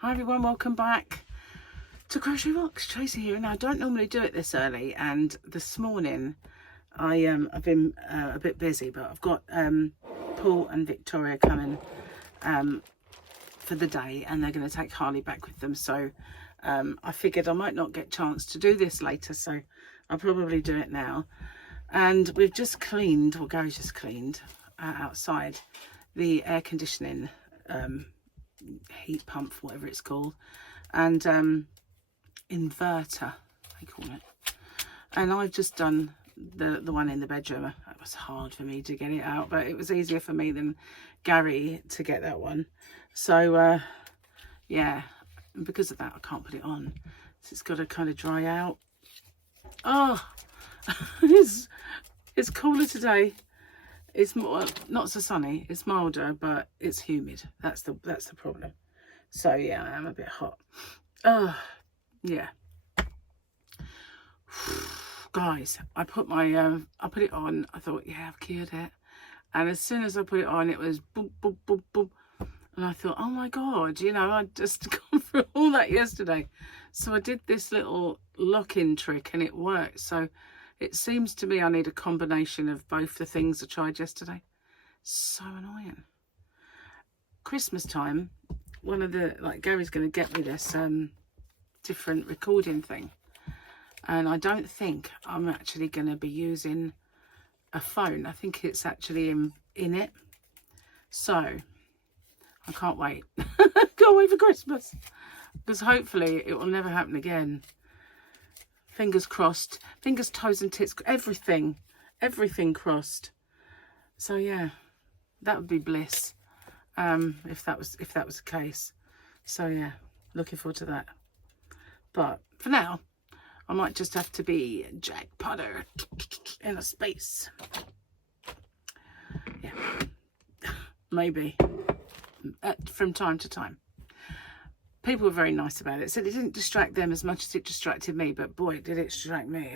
Hi everyone, welcome back to Crochet Rocks. Tracy here. Now I don't normally do it this early, and this morning I've been a bit busy, but I've got Paul and Victoria coming for the day, and they're going to take Harley back with them. So I figured I might not get a chance to do this later, so I'll probably do it now. And we've just cleaned, or Gary's just cleaned outside the air conditioning heat pump, whatever it's called, and inverter they call it. And I've just done the one in the bedroom. It was hard for me to get it out, but it was easier for me than Gary to get that one. So yeah, and because of that I can't put it on, so it's got to kind of dry out. Oh, it's cooler today. It's more, not so sunny, it's milder, but it's humid. That's the problem. So yeah, I am a bit hot. Oh yeah. Guys, I put it on. I thought, yeah, I've cured it. And as soon as I put it on, it was boom, boom, boom, boom. And I thought, oh my God, you know, I'd just gone through all that yesterday. So I did this little lock-in trick and it worked. So it seems to me I need a combination of both the things I tried yesterday. So annoying. Christmas time, one of the, like, Gary's going to get me this different recording thing. And I don't think I'm actually going to be using a phone. I think it's actually in it. So I can't wait. Can't wait for Christmas. Because hopefully it will never happen again. Fingers crossed, fingers, toes and tits, everything crossed. So yeah, that would be bliss if that was the case. So yeah, looking forward to that. But for now, I might just have to be Jack Potter in a space. Yeah, maybe from time to time. People were very nice about it. Said it didn't distract them as much as it distracted me, but boy, did it distract me.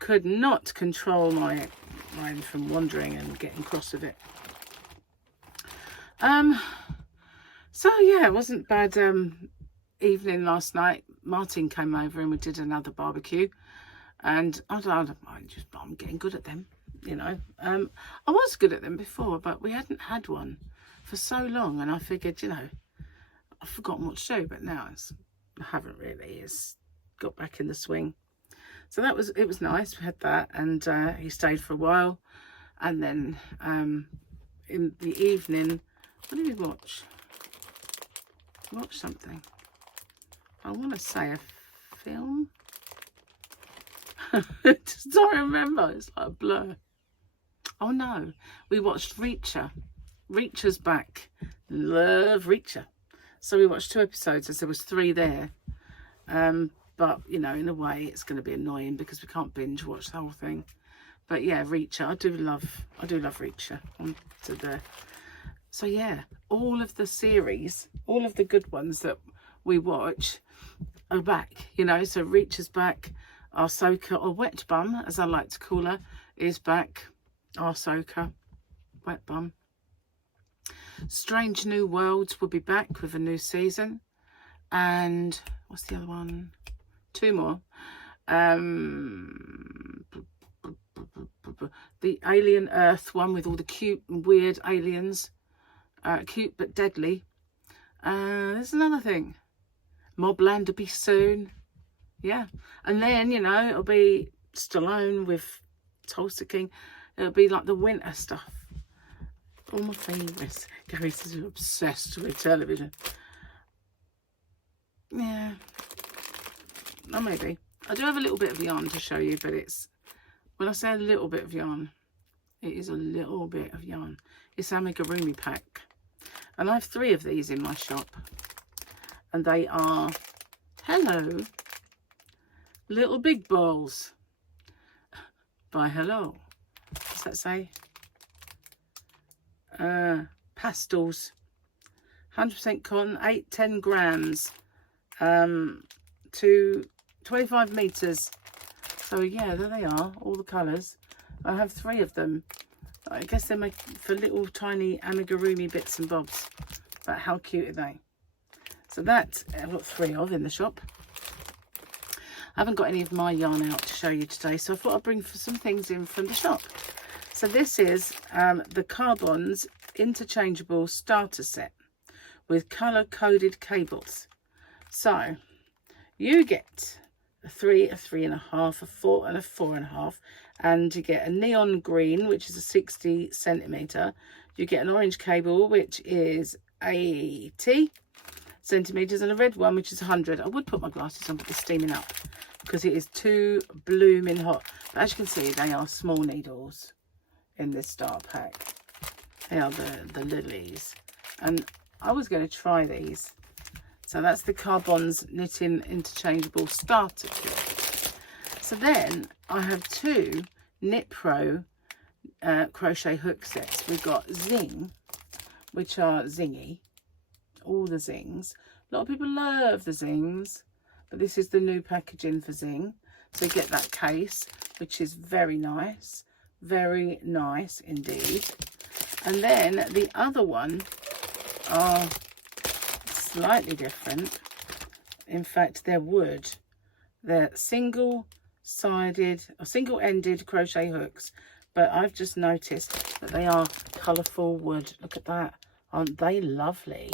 Could not control my mind from wandering and getting cross with it. So yeah, it wasn't bad evening last night. Martin came over and we did another barbecue, and I'm getting good at them, you know. I was good at them before, but we hadn't had one for so long, and I figured, you know, I've forgotten what to do, but now I haven't really. It's got back in the swing. So it was nice. We had that, and he stayed for a while, and then in the evening, what did we watch? Watch something. I want to say a film. Just don't remember. It's like a blur. Oh no, we watched Reacher. Reacher's back. Love Reacher. So we watched 2 episodes, as there was 3 there. But, you know, in a way, it's going to be annoying because we can't binge watch the whole thing. But yeah, Reacher, I do love Reacher. So yeah, all of the series, all of the good ones that we watch are back, you know. So Reacher's back, Ahsoka, or Wet Bum, as I like to call her, is back. Ahsoka, Wet Bum. Strange New Worlds will be back with a new season, and what's the other one? 2 more. The Alien Earth one with all the cute and weird aliens, cute but deadly. There's another thing. Mobland will be soon, yeah. And then, you know, it'll be Stallone with Tulsa King. It'll be like the winter stuff. All my favourites. Gary's is obsessed with television. Yeah. Oh, maybe. I do have a little bit of yarn to show you, but it's, when I say a little bit of yarn, it is a little bit of yarn. It's Amigurumi pack. And I have 3 of these in my shop. And they are, hello, little big balls by Hello. What's that say? Pastels, 100% cotton, 8-10 grams, to 25 meters. So yeah, there they are, all the colors. I have 3 of them. I guess they're made for little tiny amigurumi bits and bobs, but how cute are they? So that I've got 3 of in the shop. I haven't got any of my yarn out to show you today, so I thought I'd bring some things in from the shop. So this is the Karbonz Interchangeable Starter Set with colour-coded cables. So you get a 3, a 3.5, a 4 and a 4.5, and you get a neon green, which is a 60 centimetre. You get an orange cable, which is 80 centimetres, and a red one, which is 100. I would put my glasses on, but they're steaming up because it is too blooming hot. But as you can see, they are small needles in this starter pack. They are the lilies, and I was going to try these. So that's the Karbonz Knitting Interchangeable Starter Kit. So then I have 2 KnitPro crochet hook sets. We've got Zing, which are zingy, all the Zings. A lot of people love the Zings, but this is the new packaging for Zing. So you get that case, which is very nice indeed. And then the other one are slightly different. In fact, they're wood. They're single-sided or single-ended crochet hooks, but I've just noticed that they are colourful wood. Look at that. Aren't they lovely?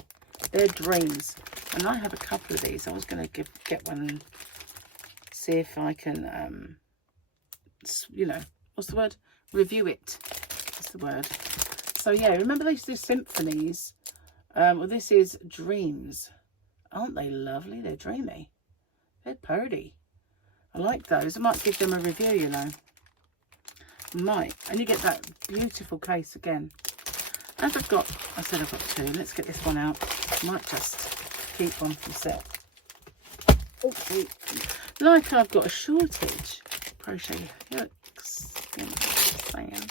They're dreams. And I have a couple of these. I was going to get one and see if I can, you know, what's the word? Review it. That's the word. So yeah, remember they used to do symphonies? Well, this is Dreams. Aren't they lovely? They're dreamy. They're purdy. I like those. I might give them a review, you know. Might. And you get that beautiful case again. As I said I've got 2. Let's get this one out. I might just keep one from set. Oh, like I've got a shortage. Crochet hooks. You know what I'm saying.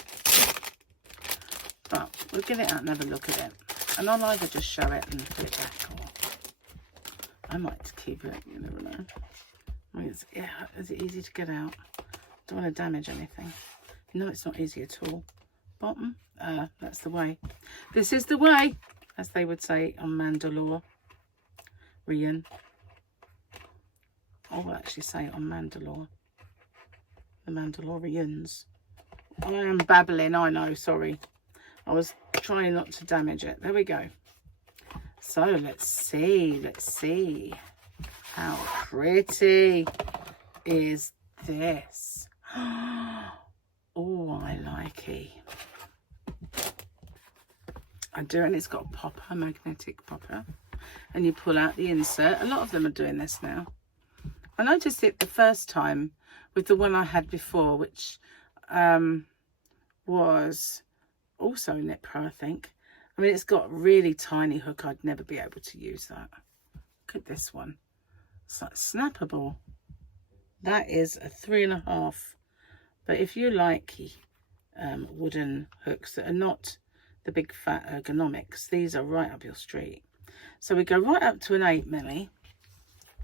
But we'll get it out and have a look at it. And I'll either just show it and put it back, or I might keep it. You never know. I mean, is it easy to get out? Don't want to damage anything. No, it's not easy at all. Bottom, that's the way. This is the way, as they would say on Mandalorian. I will actually say it on Mandalore. The Mandalorians. I am babbling, I know, sorry. I was trying not to damage it. There we go. So let's see. How pretty is this? Oh, I like it. I do, and it's got a popper, magnetic popper. And you pull out the insert. A lot of them are doing this now. I noticed it the first time with the one I had before, which was also KnitPro, I think. I mean, it's got a really tiny hook. I'd never be able to use that. Look at this one. It's like snappable. That is a 3.5. But if you like wooden hooks that are not the big fat ergonomics, these are right up your street. So we go right up to an 8 milli.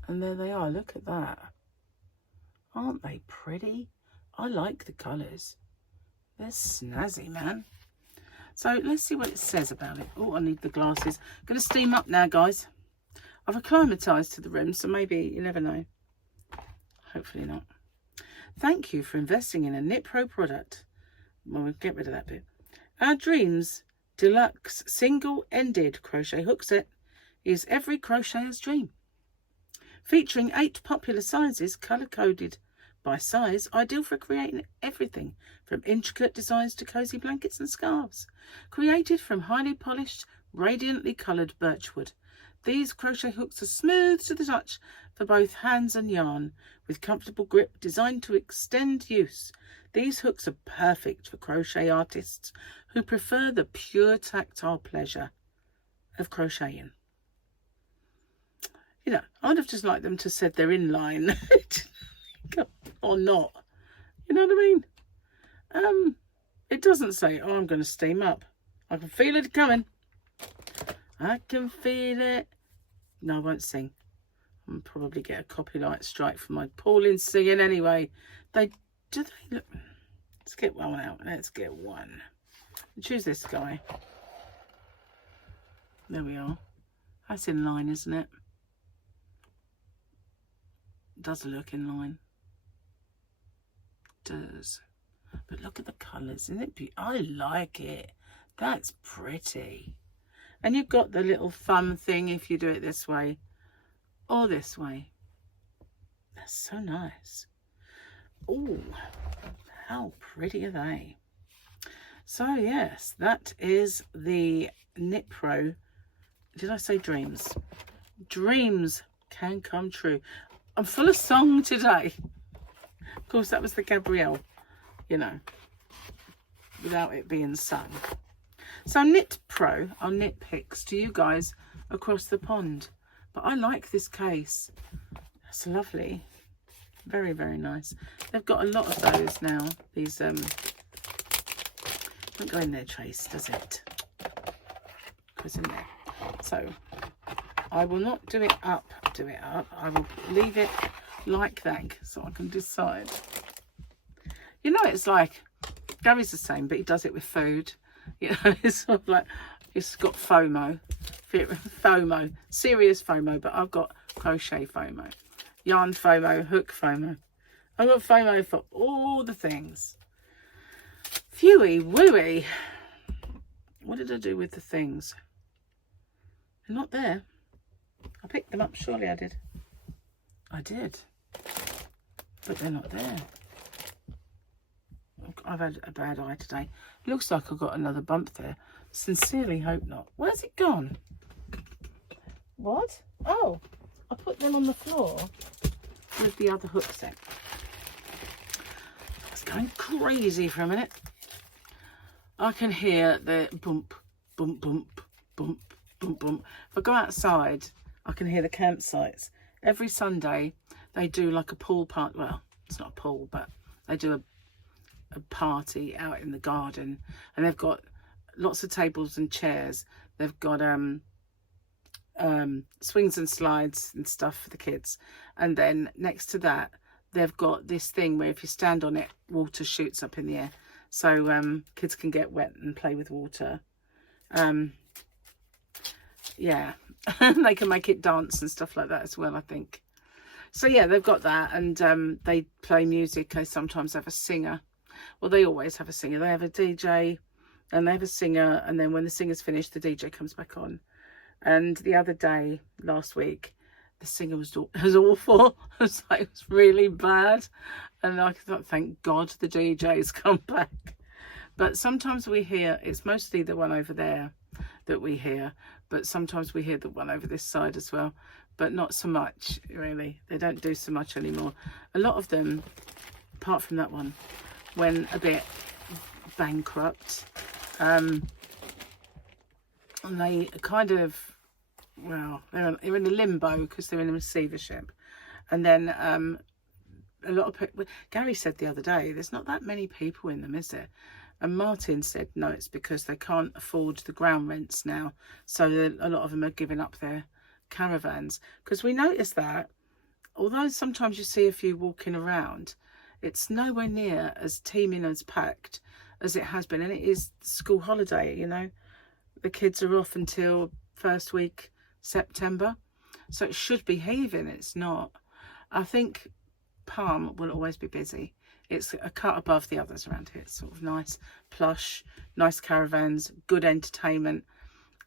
And there they are. Look at that. Aren't they pretty? I like the colours. They're snazzy, man. So let's see what it says about it. Oh, I need the glasses. I'm going to steam up now, guys. I've acclimatised to the room, so maybe, you never know. Hopefully not. Thank you for investing in a KnitPro product. Well, we'll get rid of that bit. Our Dreams Deluxe Single-Ended Crochet Hook Set is every crochetter's dream. Featuring 8 popular sizes, colour-coded by size, ideal for creating everything from intricate designs to cosy blankets and scarves. Created from highly polished, radiantly coloured birchwood, these crochet hooks are smooth to the touch for both hands and yarn, with comfortable grip designed to extend use. These hooks are perfect for crochet artists who prefer the pure tactile pleasure of crocheting. You know, I'd have just liked them to said they're inline or not. You know what I mean? It doesn't say, oh, I'm going to steam up. I can feel it coming. I can feel it. No, I won't sing. I'll probably get a copyright strike for my appalling singing anyway. Do they look? Let's get one out. Let's get one. Choose this guy. There we are. That's in line, isn't it? does look inline. Does. But look at the colours, isn't it beautiful? I like it. That's pretty. And you've got the little thumb thing if you do it this way or this way. That's so nice. Oh, how pretty are they? So yes, that is the KnitPro. Did I say dreams? Dreams can come true. I'm full of song today. Of course, that was the Gabrielle, you know, without it being sung. So KnitPro, I'll knit pics to you guys across the pond. But I like this case. It's lovely. Very, very nice. They've got a lot of those now. These, don't go in there, Trace, does it? Goes in there. So I will not do it up. I will leave it like that so I can decide. You know, it's like, Gary's the same, but he does it with food. You know, it's sort of like, it's got FOMO, serious FOMO, but I've got crochet FOMO, yarn FOMO, hook FOMO. I've got FOMO for all the things. Phewy wooey. What did I do with the things? They're not there. I picked them up, surely I did. I did. But they're not there. I've had a bad eye today. Looks like I've got another bump there. Sincerely hope not. Where's it gone? What? Oh, I put them on the floor with the other hook set. I was going crazy for a minute. I can hear the bump, bump, bump, bump, bump, bump. If I go outside, I can hear the campsites. Every Sunday, they do like a pool party. Well, it's not a pool, but they do a party out in the garden, and they've got lots of tables and chairs. They've got swings and slides and stuff for the kids, and then next to that they've got this thing where if you stand on it, water shoots up in the air, so kids can get wet and play with water. Yeah. They can make it dance and stuff like that as well, I think. So yeah, they've got that, and they play music. They sometimes have a singer. Well, they always have a singer. They have a DJ and they have a singer, and then when the singer's finished, the DJ comes back on. And the other day, last week, the singer was awful. It was really bad. And I thought, thank God the DJ's come back. But sometimes we hear, it's mostly the one over there that we hear, but sometimes we hear the one over this side as well, but not so much, really. They don't do so much anymore. A lot of them, apart from that one, went a bit bankrupt, and they kind of, well, they're in a limbo because they're in a receivership. And then a lot of people, Gary said the other day, there's not that many people in them, is there? And Martin said no, it's because they can't afford the ground rents now, so a lot of them are giving up their caravans. Because we noticed that although sometimes you see a few walking around, it's nowhere near as teeming as packed as it has been. And it is school holiday, you know, the kids are off until first week September, so it should be heaving. It's not. I think Palm will always be busy. It's a cut above the others around here. It's sort of nice, plush, nice caravans, good entertainment,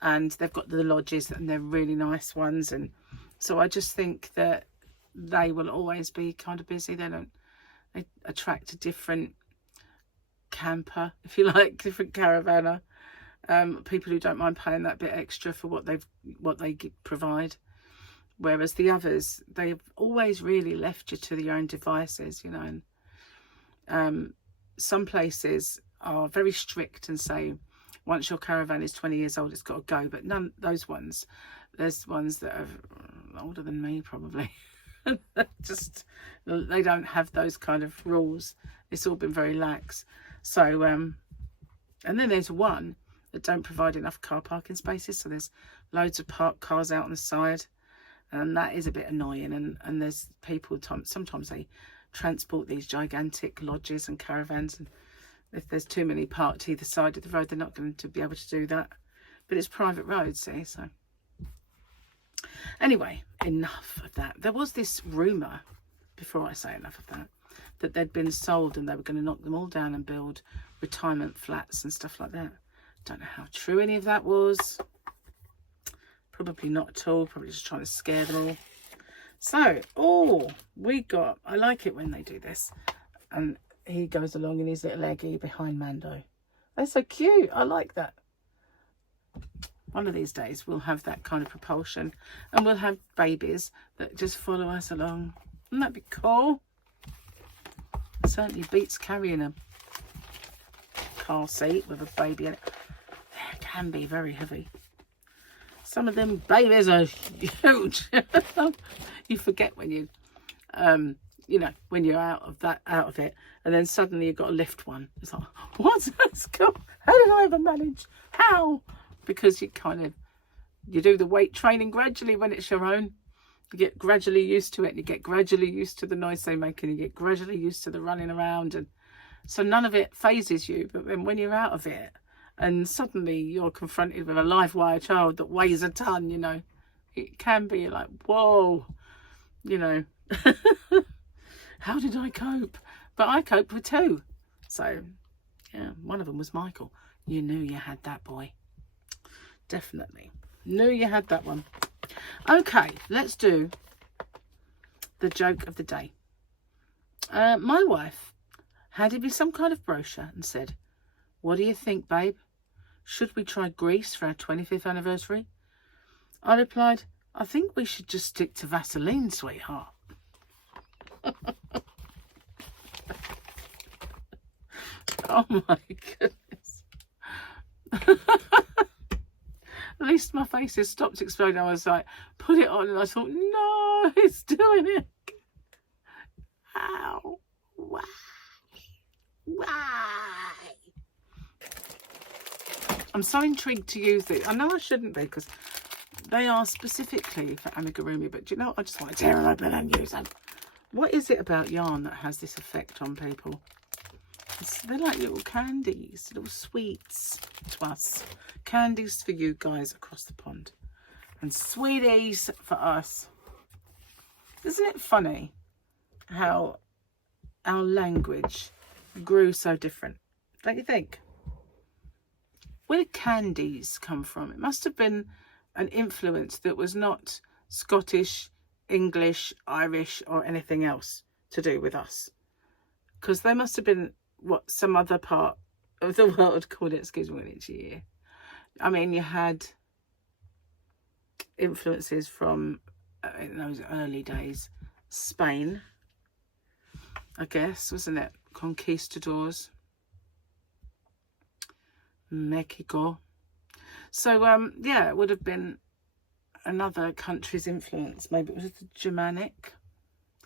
and they've got the lodges, and they're really nice ones. And so I just think that they will always be kind of busy. They attract a different camper, if you like, different caravanner, people who don't mind paying that bit extra for what they provide. Whereas the others, they've always really left you to your own devices, you know. And some places are very strict and say once your caravan is 20 years old, it's got to go. But none those ones, there's ones that are older than me probably. Just, they don't have those kind of rules. It's all been very lax. So and then there's one that don't provide enough car parking spaces, so there's loads of parked cars out on the side, and that is a bit annoying. And there's people, sometimes they transport these gigantic lodges and caravans, and if there's too many parked either side of the road, they're not going to be able to do that. But it's private roads, see. So anyway, enough of that. There was this rumour before I say enough of that, that they'd been sold and they were going to knock them all down and build retirement flats and stuff like that. Don't know how true any of that was. Probably not at all. Probably just trying to scare them all. So, oh, we got, I like it when they do this. And he goes along in his little leggy behind Mando. They're so cute. I like that. One of these days we'll have that kind of propulsion. And we'll have babies that just follow us along. Wouldn't that be cool? It certainly beats carrying a car seat with a baby in it. It can be very heavy. Some of them babies are huge. You forget when you, you know, when you're out of it, and then suddenly you've got to lift one. It's like, what's this? How did I ever manage? How? Because you do the weight training gradually when it's your own. You get gradually used to it, and you get gradually used to the noise they make, and you get gradually used to the running around, and so none of it phases you. But then when you're out of it, and suddenly you're confronted with a live wire child that weighs a ton, you know, it can be like, whoa, you know, how did I cope? But I coped with two. So, yeah, one of them was Michael. You knew you had that boy. Definitely. Knew you had that one. Okay, let's do the joke of the day. My wife handed me some kind of brochure and said, "What do you think, babe? Should we try Greece for our 25th anniversary?" I replied, "I think we should just stick to Vaseline, sweetheart." Oh my goodness. At least my face has stopped exploding. I was like, put it on, and I thought, no, it's doing it. Ow. Why? Why? I'm so intrigued to use it. I know I shouldn't be, because they are specifically for amigurumi, but do you know, I just want to tear them open and use them. What is it about yarn that has this effect on people? They're like little candies, little sweets to us. Candies for you guys across the pond. And sweeties for us. Isn't it funny how our language grew so different? Don't you think? Where did candies come from? It must have been an influence that was not Scottish, English, Irish, or anything else to do with us. Because they must have been what some other part of the world called it. Excuse me, each year. I mean, you had influences from, in those early days, Spain, I guess, wasn't it? Conquistadors. Mexico. So, yeah, it would have been another country's influence. Maybe it was the Germanic.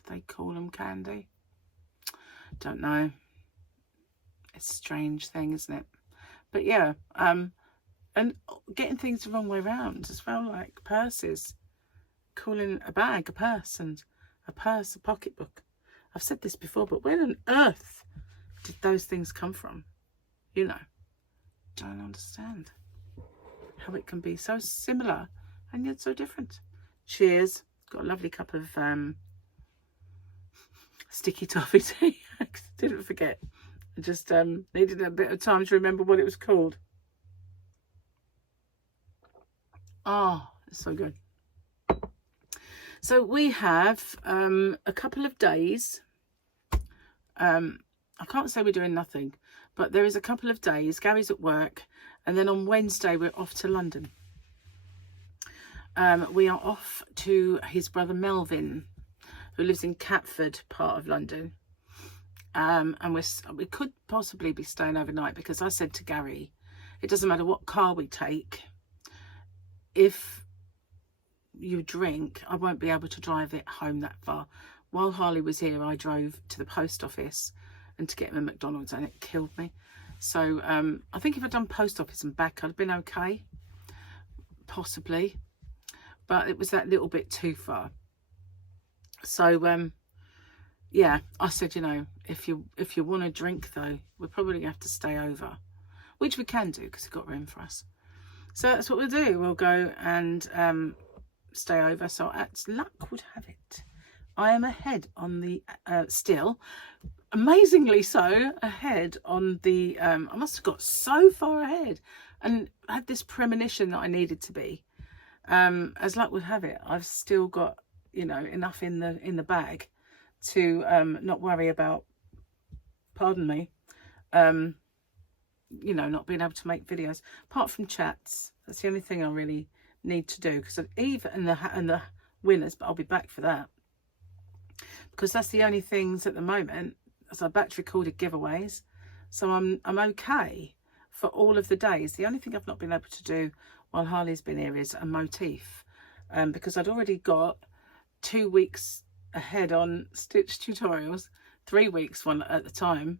They call them candy. Don't know. It's a strange thing, isn't it? But yeah, and getting things the wrong way around as well, like purses. Calling a bag a purse and a purse a pocketbook. I've said this before, but where on earth did those things come from? You know, don't understand how it can be so similar and yet so different. Cheers. Got a lovely cup of sticky toffee tea. Didn't forget. I just needed a bit of time to remember what it was called. Oh, it's so good. So we have a couple of days. I can't say we're doing nothing, but there is a couple of days. Gary's at work, and then on Wednesday we're off to London. We are off to his brother Melvin, who lives in Catford part of London. And we could possibly be staying overnight, because I said to Gary, it doesn't matter what car we take, if you drink, I won't be able to drive it home that far. While Harley was here, I drove to the post office and to get him a McDonald's, and it killed me. So I think if I'd done post office and back, I'd have been okay, possibly, but it was that little bit too far. So yeah, I said, you know, if you want to drink though, we'll probably have to stay over, which we can do because we've got room for us. So that's what we'll do. We'll go and stay over. So as luck would have it, I am ahead on the, still, amazingly so, ahead on the, I must have got so far ahead and had this premonition that I needed to be. As luck would have it, I've still got, you know, enough in the bag to not worry about, pardon me, you know, not being able to make videos. Apart from chats, that's the only thing I really need to do, because Eve and the winners, but I'll be back for that, because that's the only things at the moment. So I batch recorded giveaways, so I'm okay for all of the days. The only thing I've not been able to do while Harley's been here is a motif, because I'd already got 2 weeks ahead on stitch tutorials, 3 weeks one at the time,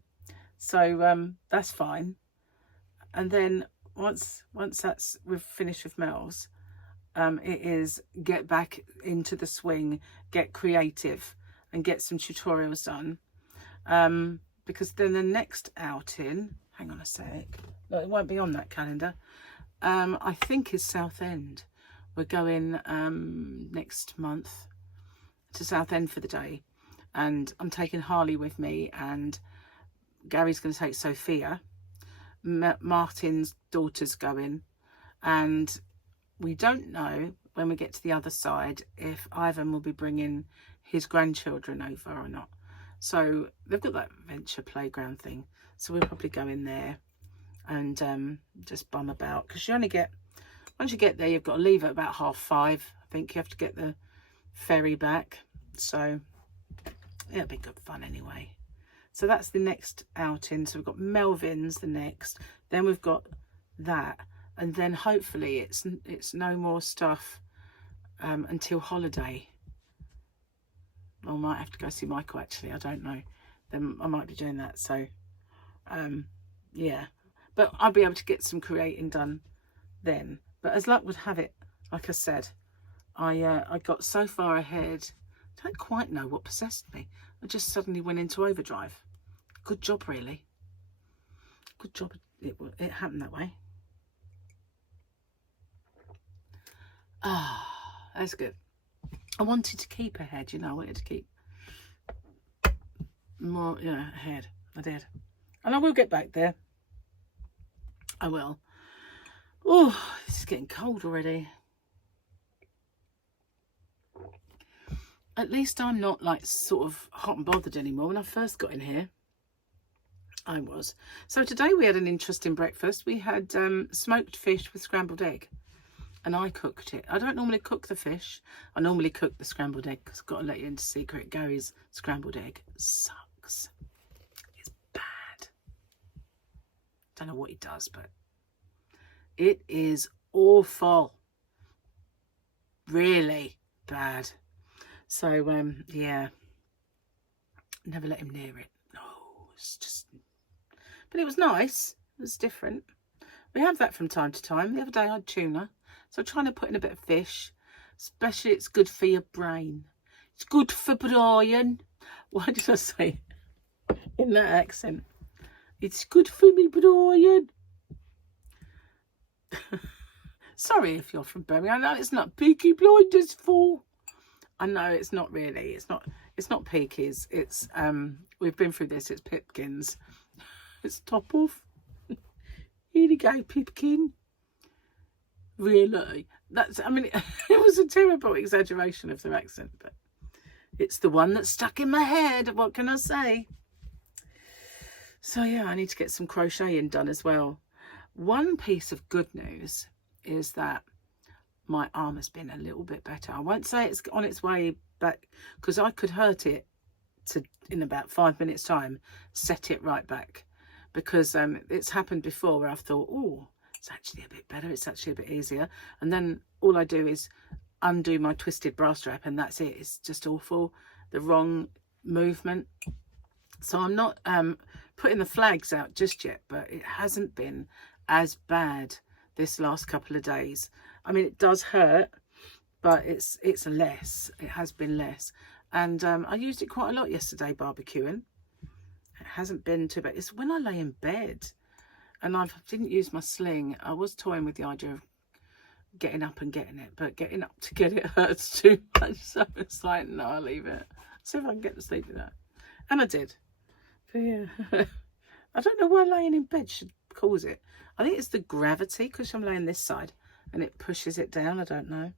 so that's fine. And then once we've finished with Mel's, it is get back into the swing, get creative and get some tutorials done, because then the next outing, hang on a sec, no, it won't be on that calendar, I think is Southend. We're going next month to Southend for the day, and I'm taking Harley with me, and Gary's going to take Sophia. Martin's daughter's going, and we don't know when we get to the other side if Ivan will be bringing his grandchildren over or not. So they've got that venture playground thing, so we'll probably go in there and just bum about, because you only get, once you get there, you've got to leave at about 5:30. I think you have to get the ferry back, so it'll be good fun anyway. So that's the next outing. So we've got Melvin's the next, then we've got that, and then hopefully it's no more stuff until holiday. I might have to go see Michael, actually, I don't know, then I might be doing that. So yeah, but I'll be able to get some creating done then. But as luck would have it, like I said, I got so far ahead, I don't quite know what possessed me. I just suddenly went into overdrive. Good job, really. Good job it happened that way. Ah, that's good. I wanted to keep ahead, you know, I wanted to keep more, yeah, ahead. I did. And I will get back there. I will. Oh, this is getting cold already. At least I'm not like sort of hot and bothered anymore. When I first got in here, I was. So today we had an interesting breakfast. We had smoked fish with scrambled egg, and I cooked it. I don't normally cook the fish. I normally cook the scrambled egg, because I've got to let you into secret. Gary's scrambled egg sucks. It's bad. Don't know what he does, but it is awful. Really bad. So yeah, never let him near it. No, it's just, but it was nice. It was different. We have that from time to time. The other day I had tuna, so I'm trying to put in a bit of fish. Especially, it's good for your brain. It's good for Brian. Why did I say it in that accent? It's good for me, Brian. Sorry if you're from Birmingham. I know it's not Peaky Blinders for. I know it's not really. It's not Peaky's. It's we've been through this. It's Pipkins. It's top off. Here you go, Pipkin. Really? That's, I mean, it was a terrible exaggeration of their accent, but it's the one that's stuck in my head. What can I say? So yeah, I need to get some crocheting done as well. One piece of good news is that my arm has been a little bit better. I won't say it's on its way back, because I could hurt it to, in about 5 minutes time, set it right back, because it's happened before where I've thought, oh, it's actually a bit better, it's actually a bit easier, and then all I do is undo my twisted bra strap, and that's it. It's just awful, the wrong movement. So I'm not putting the flags out just yet, but it hasn't been as bad this last couple of days. I mean, it does hurt, but it's less. It has been less. And I used it quite a lot yesterday barbecuing. It hasn't been too bad. It's when I lay in bed and I didn't use my sling. I was toying with the idea of getting up and getting it, but getting up to get it hurts too much. So it's like, no, I'll leave it. See if I can get to sleep with that. And I did. But yeah. I don't know why laying in bed should cause it. I think it's the gravity, because I'm laying this side and it pushes it down. I don't know.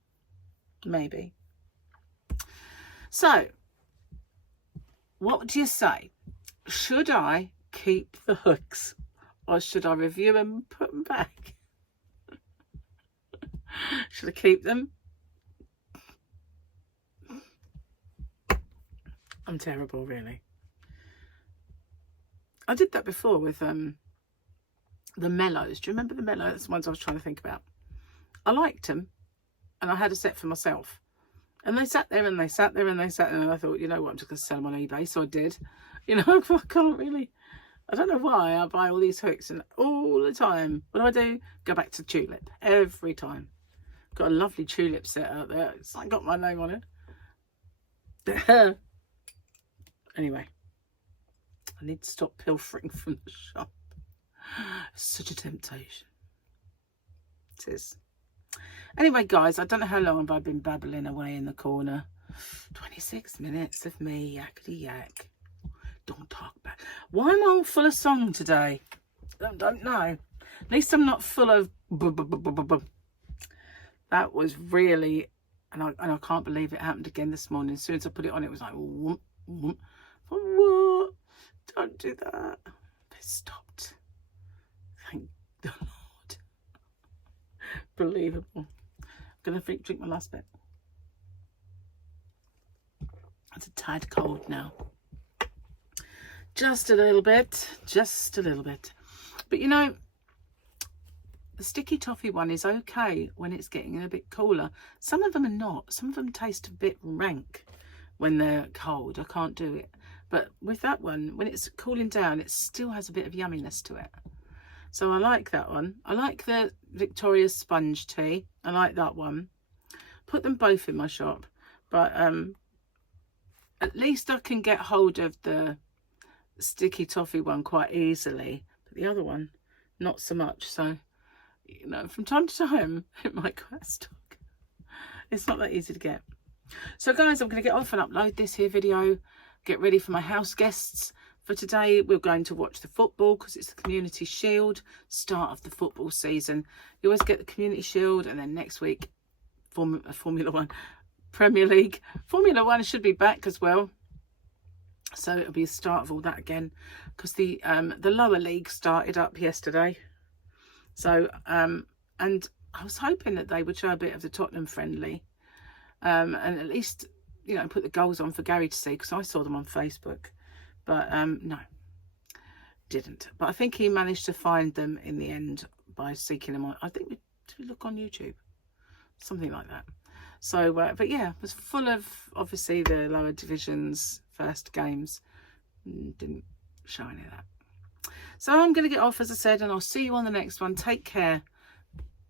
Maybe. So, what do you say? Should I keep the hooks or should I review them and put them back? Should I keep them? I'm terrible, really. I did that before with the mellows. Do you remember the mellows? That's the ones I was trying to think about. I liked them and I had a set for myself. And they sat there and they sat there and they sat there and I thought, you know what, I'm just going to sell them on eBay. So I did. You know, I can't really, I don't know why I buy all these hooks and all the time. What do? Go back to tulip every time. Got a lovely tulip set out there. It's like got my name on it. Anyway, I need to stop pilfering from the shop. It's such a temptation. It is. Anyway, guys, I don't know how long I've been babbling away in the corner. 26 minutes of me yakety yak. Don't talk back. Why am I all full of song today? I don't know. At least I'm not full of That was really, and I can't believe it happened again this morning. As soon as I put it on, it was like, whoop, whoop. What? Don't do that. They stopped. Thank the Lord. Believable. I'm going to drink my last bit. It's a tad cold now. Just a little bit. Just a little bit. But you know, the Sticky Toffee one is okay when it's getting a bit cooler. Some of them are not. Some of them taste a bit rank when they're cold. I can't do it. But with that one, when it's cooling down, it still has a bit of yumminess to it. So I like that one. I like the Victoria's Sponge Tea. I like that one. Put them both in my shop. But at least I can get hold of the Sticky Toffee one quite easily. But the other one, not so much. So, you know, from time to time, it might go out of stock. It's not that easy to get. So, guys, I'm going to get off and upload this here video. Get ready for my house guests. For today, we're going to watch the football because it's the Community Shield, start of the football season. You always get the Community Shield, and then next week, Formula One, Premier League. Formula One should be back as well. So it'll be the start of all that again because the lower league started up yesterday. So, and I was hoping that they would show a bit of the Tottenham friendly and at least, you know, put the goals on for Gary to see because I saw them on Facebook. But no, didn't. But I think he managed to find them in the end by seeking them on. I think did we look on YouTube? Something like that. So, but yeah, it was full of obviously the lower divisions first games. Didn't show any of that. So I'm going to get off, as I said, and I'll see you on the next one. Take care.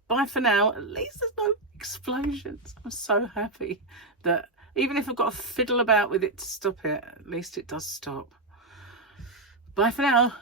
Bye for now. At least there's no explosions. I'm so happy that even if I've got to fiddle about with it to stop it, at least it does stop. Bye for now.